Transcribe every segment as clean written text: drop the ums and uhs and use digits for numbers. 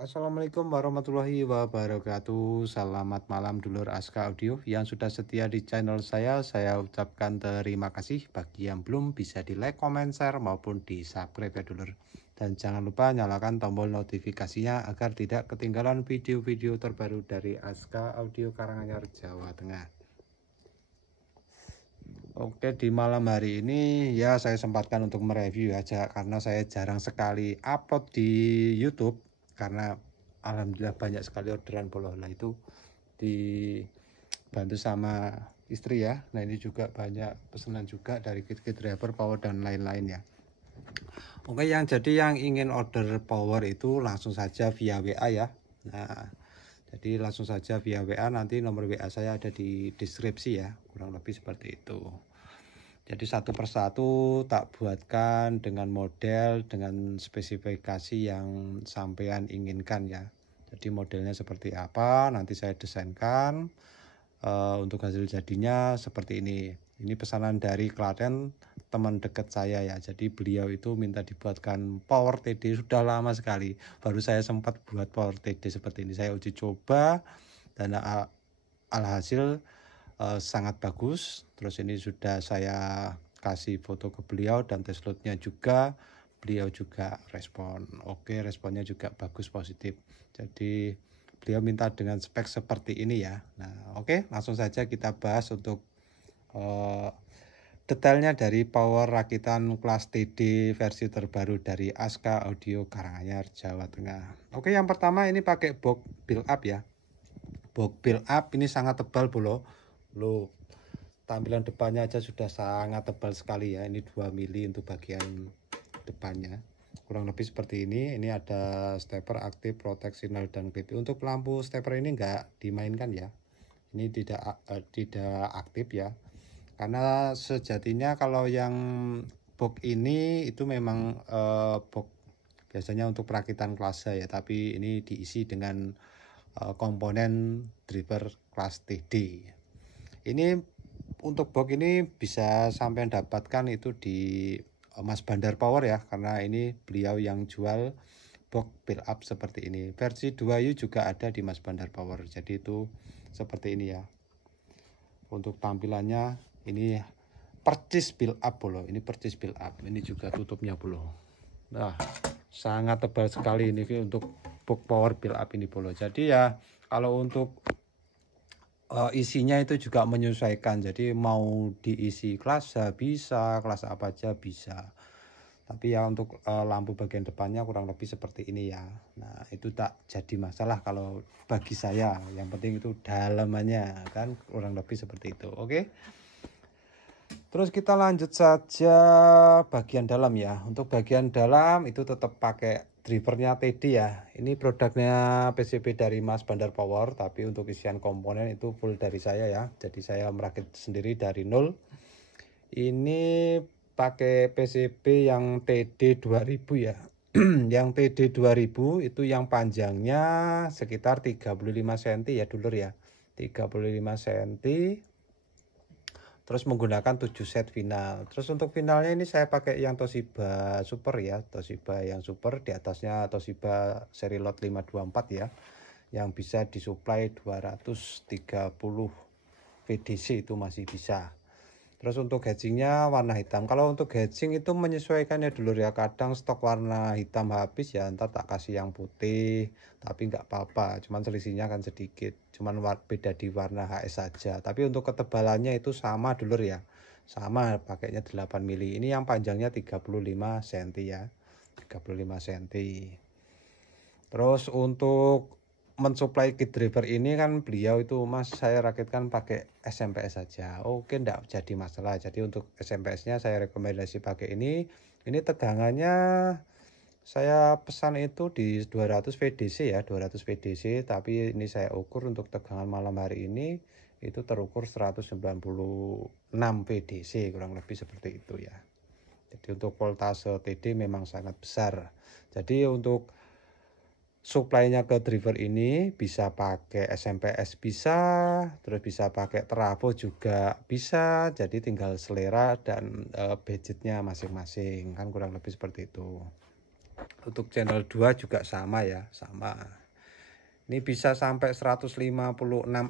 Assalamualaikum warahmatullahi wabarakatuh. Selamat malam dulur Aska Audio yang sudah setia di channel saya ucapkan terima kasih. Bagi yang belum bisa di like, comment, share maupun di subscribe ya dulur. Dan jangan lupa nyalakan tombol notifikasinya agar tidak ketinggalan video-video terbaru dari Aska Audio Karanganyar, Jawa Tengah. Oke, di malam hari ini ya saya sempatkan untuk mereview aja karena saya jarang sekali upload di YouTube karena alhamdulillah banyak sekali orderan bola itu dibantu sama istri ya. Nah, ini juga banyak pesanan juga dari kit-kit driver, power dan lain-lain ya. Oke, yang ingin order power itu langsung saja via WA ya. Nah, jadi langsung saja via WA, nanti nomor WA saya ada di deskripsi ya, kurang lebih seperti itu. Jadi satu persatu tak buatkan dengan model, dengan spesifikasi yang sampean inginkan ya. Jadi modelnya seperti apa, nanti saya desainkan. Untuk hasil jadinya seperti ini. Ini pesanan dari Klaten, teman dekat saya ya. Jadi beliau itu minta dibuatkan power TD sudah lama sekali. Baru saya sempat buat power TD seperti ini. Saya uji coba dan alhasil sangat bagus. Terus ini sudah saya kasih foto ke beliau dan test loadnya juga, beliau juga respon oke, responnya juga bagus, positif. Jadi beliau minta dengan spek seperti ini ya. Nah oke, langsung saja kita bahas untuk detailnya dari power rakitan kelas TD versi terbaru dari Aska Audio Karanganyar, Jawa Tengah. Oke, yang pertama ini pakai box build up ya. Box build up ini sangat tebal bro. Loh, tampilan depannya aja sudah sangat tebal sekali ya. Ini 2 mili untuk bagian depannya, kurang lebih seperti ini ada stepper aktif, protect, signal dan clip. Untuk lampu stepper ini enggak dimainkan ya, ini tidak aktif ya, karena sejatinya kalau yang box ini itu memang box biasanya untuk perakitan kelas ya, tapi ini diisi dengan komponen driver kelas TD. Ini untuk box ini bisa sampai dapatkan itu di Mas Bandar Power ya, karena ini beliau yang jual box build up seperti ini. Versi 2U juga ada di Mas Bandar Power. Jadi itu seperti ini ya. Untuk tampilannya ini percis build up bolo. Ini percis build up. Ini juga tutupnya bolo. Nah, sangat tebal sekali ini untuk box power build up ini bolo. Jadi ya kalau untuk isinya itu juga menyesuaikan, jadi mau diisi kelas A bisa, kelas apa aja bisa, tapi ya untuk lampu bagian depannya kurang lebih seperti ini ya. Nah itu tak jadi masalah kalau bagi saya, yang penting itu dalamannya kan kurang lebih seperti itu. Oke, terus kita lanjut saja bagian dalam ya. Untuk bagian dalam itu tetap pakai drivernya TD ya. Ini produknya PCB dari Mas Bandar Power, tapi untuk isian komponen itu full dari saya ya. Jadi saya merakit sendiri dari nol. Ini pakai PCB yang TD 2000 ya. Yang TD 2000 itu yang panjangnya sekitar 35 cm ya dulur ya. 35 cm. Terus menggunakan 7 set final. Terus untuk finalnya ini saya pakai yang Toshiba Super ya, Toshiba yang Super, di atasnya Toshiba seri lot 524 ya, yang bisa disuplai 230 VDC itu masih bisa. Terus untuk hedgingnya warna hitam. Kalau untuk hedging itu menyesuaikannya dulu ya. Kadang stok warna hitam habis ya, ntar tak kasih yang putih. Tapi nggak apa-apa, cuman selisihnya kan sedikit. Cuman beda di warna HS saja. Tapi untuk ketebalannya itu sama dulu ya. Sama, pakainya 8 mili. Ini yang panjangnya 35 cm ya. 35 cm. Terus untuk mensuplai kit driver ini kan beliau itu Mas saya rakitkan pakai SMPS saja. Oke, enggak jadi masalah. Jadi untuk SMPS-nya saya rekomendasi pakai ini. Ini tegangannya saya pesan itu di 200 VDC ya, 200 VDC, tapi ini saya ukur untuk tegangan malam hari ini itu terukur 196 VDC, kurang lebih seperti itu ya. Jadi untuk voltase TD memang sangat besar. Jadi untuk supply-nya ke driver ini bisa pakai SMPS bisa, terus bisa pakai trafo juga bisa. Jadi tinggal selera dan budgetnya masing-masing kan kurang lebih seperti itu. Untuk channel 2 juga sama ya, sama. Ini bisa sampai 156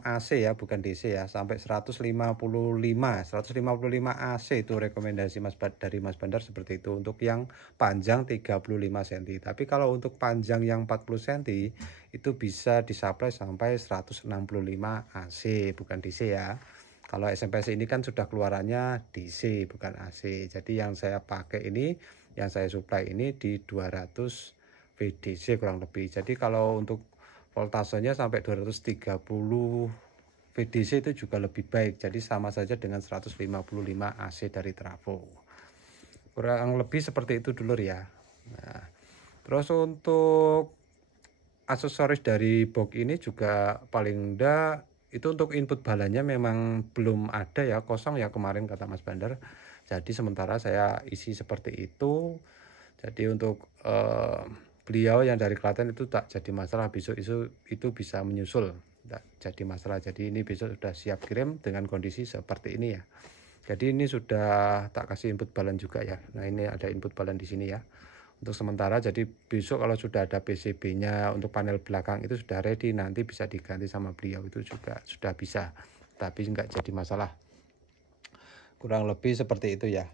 AC ya, bukan DC ya, sampai 155 AC itu rekomendasi dari Mas Bandar seperti itu untuk yang panjang 35 cm. Tapi kalau untuk panjang yang 40 cm itu bisa disuplai sampai 165 AC, bukan DC ya. Kalau SMPS ini kan sudah keluarannya DC bukan AC. Jadi yang saya pakai ini, yang saya supply ini di 200 VDC kurang lebih. Jadi kalau untuk voltasenya sampai 230 VDC itu juga lebih baik, jadi sama saja dengan 155 AC dari trafo. Kurang lebih seperti itu dulu ya. Nah, terus untuk aksesoris dari box ini juga paling enggak itu untuk input balanya memang belum ada ya, kosong ya kemarin kata Mas Bandar. Jadi sementara saya isi seperti itu. Jadi untuk beliau yang dari Klaten itu tak jadi masalah, besok itu bisa menyusul, tak jadi masalah. Jadi ini besok sudah siap kirim dengan kondisi seperti ini ya. Jadi ini sudah tak kasih input balan juga ya. Nah ini ada input balan di sini ya untuk sementara. Jadi besok kalau sudah ada PCB-nya untuk panel belakang itu sudah ready, nanti bisa diganti sama beliau, itu juga sudah bisa, tapi nggak jadi masalah. Kurang lebih seperti itu ya.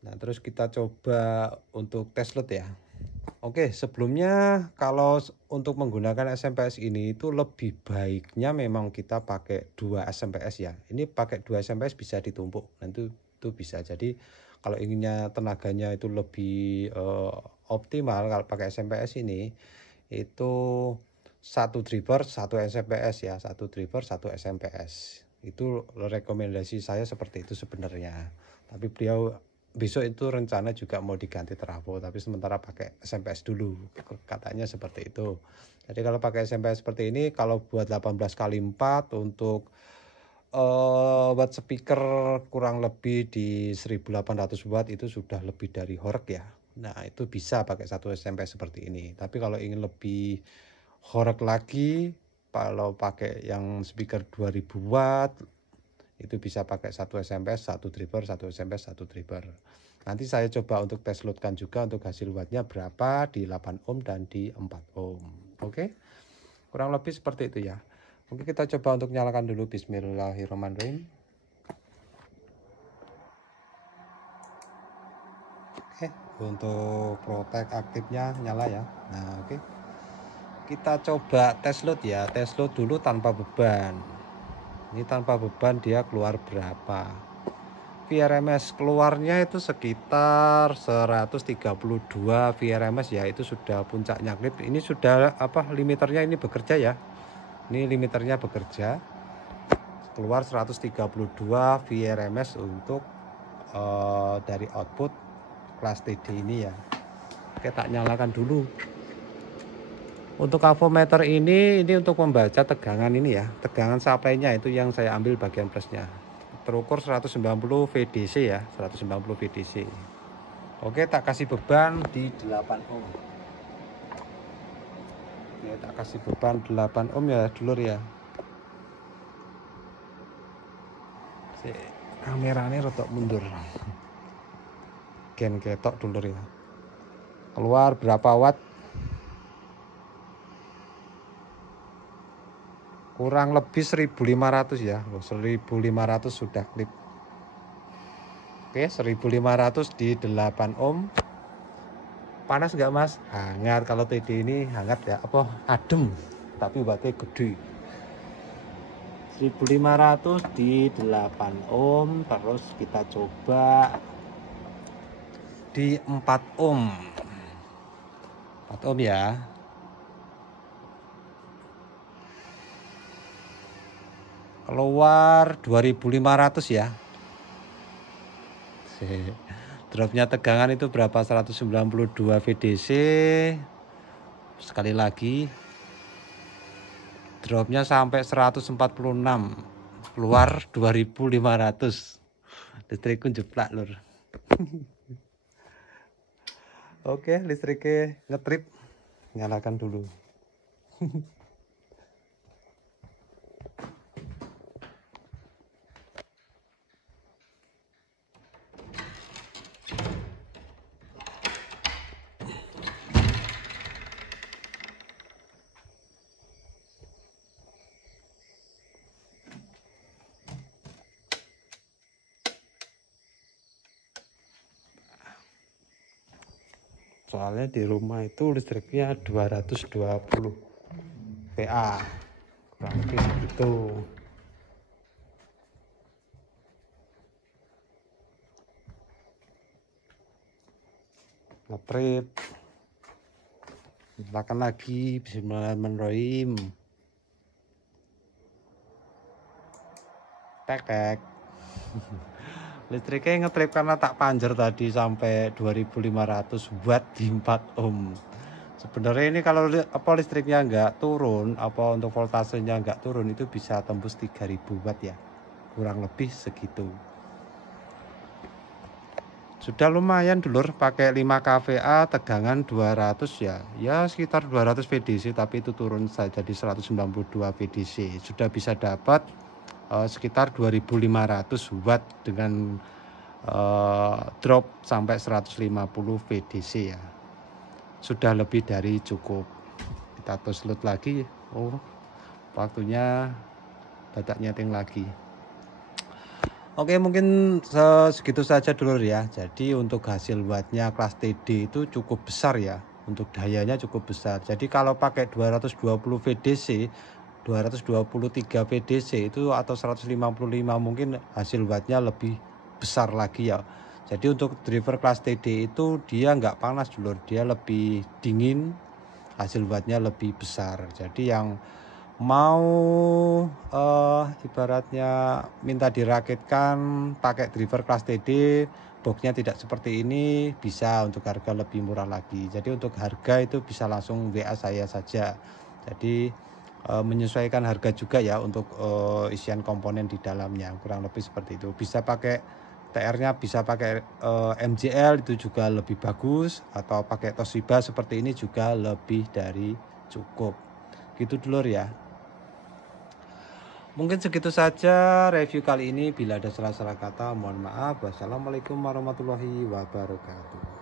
Nah terus kita coba untuk test load ya. Oke, sebelumnya kalau untuk menggunakan SMPS ini itu lebih baiknya memang kita pakai 2 SMPS ya. Ini pakai 2 SMPS bisa ditumpuk, nah itu bisa. Jadi kalau inginnya tenaganya itu lebih optimal, kalau pakai SMPS ini itu satu driver satu SMPS ya, satu driver satu SMPS. Itu rekomendasi saya seperti itu sebenarnya. Tapi beliau besok itu rencana juga mau diganti trafo, tapi sementara pakai SMPS dulu, katanya seperti itu. Jadi kalau pakai SMPS seperti ini, kalau buat 18x4 untuk watt speaker kurang lebih di 1800 watt itu sudah lebih dari horek ya. Nah itu bisa pakai satu SMPS seperti ini. Tapi kalau ingin lebih horek lagi, kalau pakai yang speaker 2000 watt itu bisa pakai satu SMPS satu driver, satu SMPS satu driver. Nanti saya coba untuk tes loadkan juga untuk hasil wattnya berapa di 8 ohm dan di 4 ohm. Oke, kurang lebih seperti itu ya. Oke, kita coba untuk nyalakan dulu. Bismillahirrahmanirrahim. Oke, untuk protek aktifnya nyala ya. Nah oke, kita coba tes load ya. Tes load dulu tanpa beban. Ini tanpa beban dia keluar berapa. VRMS keluarnya itu sekitar 132 VRMS ya, itu sudah puncaknya klip. Ini sudah limiternya ini bekerja ya. Ini limiternya bekerja. Keluar 132 VRMS untuk dari output kelas TD ini ya. Oke, tak nyalakan dulu. Untuk avometer ini untuk membaca tegangan ini ya, tegangan supply-nya itu yang saya ambil bagian plusnya. Terukur 190 VDC ya, 190 VDC. Oke, tak kasih beban di 8 ohm. Ya, tak kasih beban 8 ohm ya, dulur ya. Si kameranya rotok mundur. Gen ketok dulur ya. Keluar berapa watt? Kurang lebih 1500 ya. 1500 sudah klip. Oke, 1500 di 8 ohm. Panas nggak mas? Hangat. Kalau TD ini hangat ya, adem, tapi wattnya gede. 1500 di 8 ohm. Terus kita coba di 4 ohm. 4 ohm ya. Keluar 2500 ya. Dropnya tegangan itu berapa? 192 VDC. Sekali lagi dropnya sampai 146, keluar 2500. Listrikku jeplak lur. Oke, listriknya ngetrip. Nyalakan dulu. soalnya di rumah itu listriknya 220 VA, kurang lebih segitu. Ngetrip, nyalakan lagi, bismillahirrahmanirrahim, tek. Listriknya ngetrip karena tak panjer tadi sampai 2500 watt di 4 ohm. Sebenarnya ini kalau listriknya nggak turun, untuk voltasenya nggak turun, itu bisa tembus 3000 watt ya, kurang lebih segitu. Sudah lumayan dulur, pakai 5 kVA tegangan 200 ya sekitar 200 VDC, tapi itu turun saja di 192 VDC. Sudah bisa dapat sekitar 2500 watt dengan drop sampai 150 VDC ya. Sudah lebih dari cukup. Kita tos load lagi. Oh, waktunya dadak nyeting lagi. Oke, mungkin segitu saja dulu ya. Jadi untuk hasil wattnya kelas TD itu cukup besar ya. Untuk dayanya cukup besar. Jadi kalau pakai 220 VDC, 223 VDC itu atau 155, mungkin hasil wattnya lebih besar lagi ya. Jadi untuk driver kelas TD itu dia nggak panas dulu, dia lebih dingin, hasil wattnya lebih besar. Jadi yang mau ibaratnya minta dirakitkan pakai driver kelas TD, boxnya tidak seperti ini, bisa untuk harga lebih murah lagi. Jadi untuk harga itu bisa langsung WA saya saja. Jadi menyesuaikan harga juga ya untuk isian komponen di dalamnya, kurang lebih seperti itu. Bisa pakai TR-nya, bisa pakai MJL, itu juga lebih bagus, atau pakai Toshiba seperti ini juga lebih dari cukup. Gitu dulur ya. Mungkin segitu saja review kali ini. Bila ada salah-salah kata mohon maaf. Wassalamualaikum warahmatullahi wabarakatuh.